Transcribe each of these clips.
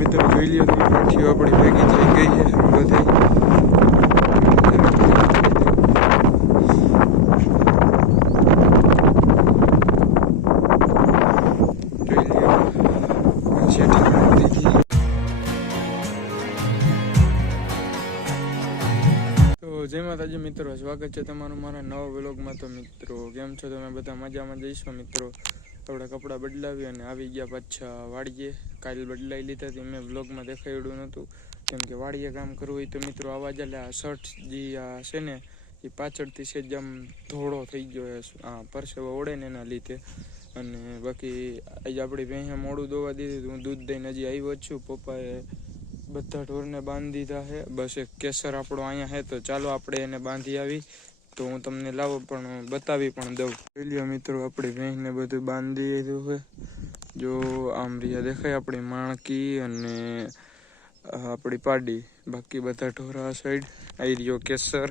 મિત્રો જોઈ લ્યો તમે, હાથીઓ આપણી ભેગી થઈ ગઈ છે બધી. જય માતાજી મિત્રો, સ્વાગત છે તમારું મારા નવા વ્લોગમાં. તો મિત્રો કેમ છો તમે બધા? મજામાં જઈશો મિત્રો. આપણે કપડાં બદલાવી અને આવી ગયા પાછા વાડીએ. કાલે બદલાઈ લીધા હતી, મેં વ્લોગમાં દેખાડ્યું નહોતું કેમ કે વાડીએ કામ કરવું હોય તો મિત્રો આવા જ. આ શર્ટ જે આ છે ને એ પાછળથી છે જ આમ ધોળો થઈ ગયો આ પરસેવો ઓળે ને એના લીધે. અને બાકી આજે આપણી ભેંસે મોડું દોવા દીધું. હું દૂધ દઈને હજી આવ્યો જ છું. પપ્પાએ બધા ઢોરને બાંધી દીધા છે. બસ એક કેસર આપણો અહીંયા છે, તો ચાલો આપણે એને બાંધી આવી. તો હું તમને લાવો પણ બતાવી પણ દઉં. જોઈ લ્યો મિત્રો, આપણી ભેંસને બધું બાંધી દીધું છે. જો આમ રહ્યા દેખાય આપણી માણકી અને આપણી પાડી. બાકી બધા ઢોરા સાઈડ આવી રહ્યો કેસર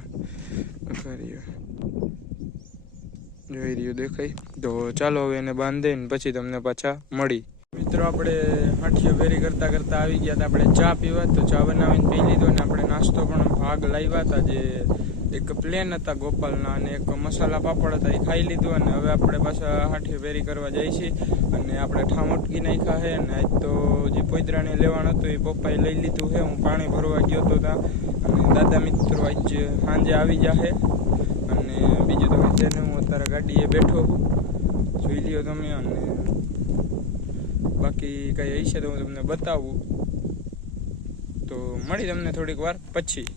જોઈ રહ્યો દેખાય. તો ચાલો હવે એને બાંધીને પછી તમને પાછા મળી. મિત્રો આપણે હાંઠીઓ ભેરી કરતા કરતા આવી ગયા હતા. આપણે ચા પીવા, તો ચા બનાવીને પી લીધો. અને આપણે નાસ્તો પણ ભાગ લાવ્યા હતા. જે એક પ્લેન હતા ગોપાલના અને એક મસાલા પાપડ હતા, એ ખાઈ લીધું. અને હવે આપણે પાછા હાંઠીઓ ભેરી કરવા જાય છીએ. અને આપણે ઠામ ઉટકી નાખ્યા છે. અને આજ તો જે પોદરાને લેવાનું હતું એ પપ્પાએ લઈ લીધું છે. હું પાણી ભરવા ગયો હતો ત્યાં. અને દાદા મિત્રો આજ સાંજે આવી જશે. અને બીજું તો વિચાર હું અત્યારે ગાડીએ બેઠો છું, જોઈ લ્યો તમે. અને બાકી કઈ હશે તો હું તમને બતાવું. તો મળી તમને થોડીક વાર પછી.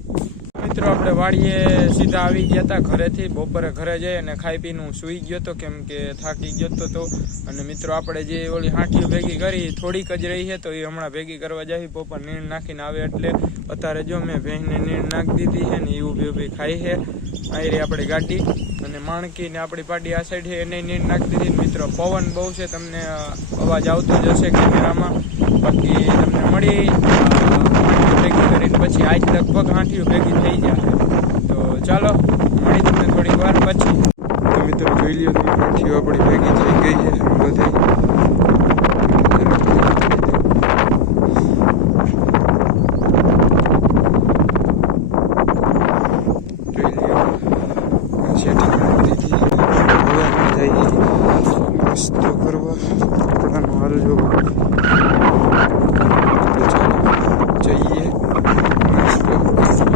મિત્રો આપણે વાડીએ સીધા આવી ગયા હતા ઘરેથી. બપોરે ઘરે જઈ અને ખાઈ પીને હું સૂઈ ગયો હતો કેમ કે થાકી ગયો હતો. અને મિત્રો આપણે જે ઓલી હાંઠીઓ ભેગી કરી થોડીક જ રહી છે, તો એ હમણાં ભેગી કરવા જાય. પપ્પા નીણ નાખીને આવે એટલે અત્યારે જો મેં ભેંસને નીણ નાખી દીધી છે ને એ ઊભી ઊભી ખાઈ છે. અહીં રહી આપણી ગાડી અને માણકી ને આપણી પાડી આ સાઈડ છે, એને નીણ નાખી દીધી. મિત્રો પવન બહુ છે, તમને અવાજ આવતો જ હશે કેમેરામાં. બાકી તમને મળી હાંઠીઓ ભેગી કરીને પછી આજ લગભગ હાંઠીઓ ભેગી થઈ જાય. તો ચાલો મળી તમને થોડીક વાર પછી. તો મિત્રો જોઈ લ્યો તમે, હાંઠીઓ આપણી ભેગી થઈ ગઈ છે બધી.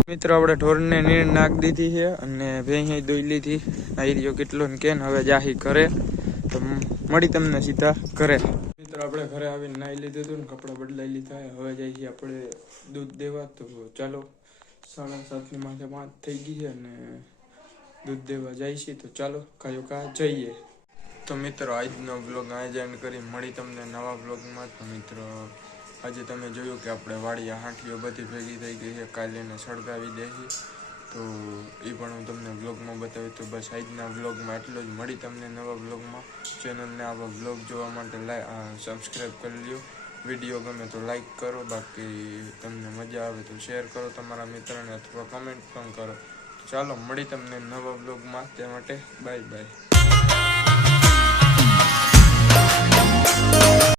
મિત્રો આપણે ઢોરને નીણ નાખી દીધી છે અને ભેંસે દોઈ લીધી. આવી રહ્યો કેટલો ને કેન. હવે જાહી ઘરે, તો મળી તમને સીધા ઘરે. મિત્રો આપણે ઘરે આવીને નાહી લીધું હતું ને કપડાં બદલાઈ લીધા. હવે જઈએ આપણે દૂધ દેવા. તો ચાલો 7:30 માથે 5 થઈ ગઈ છે અને દૂધ દેવા જાય છે. તો ચાલો કા જઈએ. તો મિત્રો આજનો બ્લોગ આજે એન્ડ કરી. મળી તમને નવા બ્લોગમાં. તો મિત્રો આજે તમે જોયું કે આપણે વાડીએ હાંઠીઓ બધી ભેગી થઈ ગઈ છે. કાલે એને સળગાવી દેવી, તો એ પણ હું તમને બ્લોગમાં બતાવી. તો બસ આજના બ્લોગમાં એટલો જ. મળી તમને નવા બ્લોગમાં. ચેનલને આવા બ્લોગ જોવા માટે સબસ્ક્રાઈબ કરી લ્યો. વિડીયો ગમે તો લાઈક કરો. બાકી તમને મજા આવે તો શેર કરો તમારા મિત્રને, અથવા કમેન્ટ પણ કરો. ચાલો મળી તમને નવા બ્લોગમાં. તે માટે બાય બાય.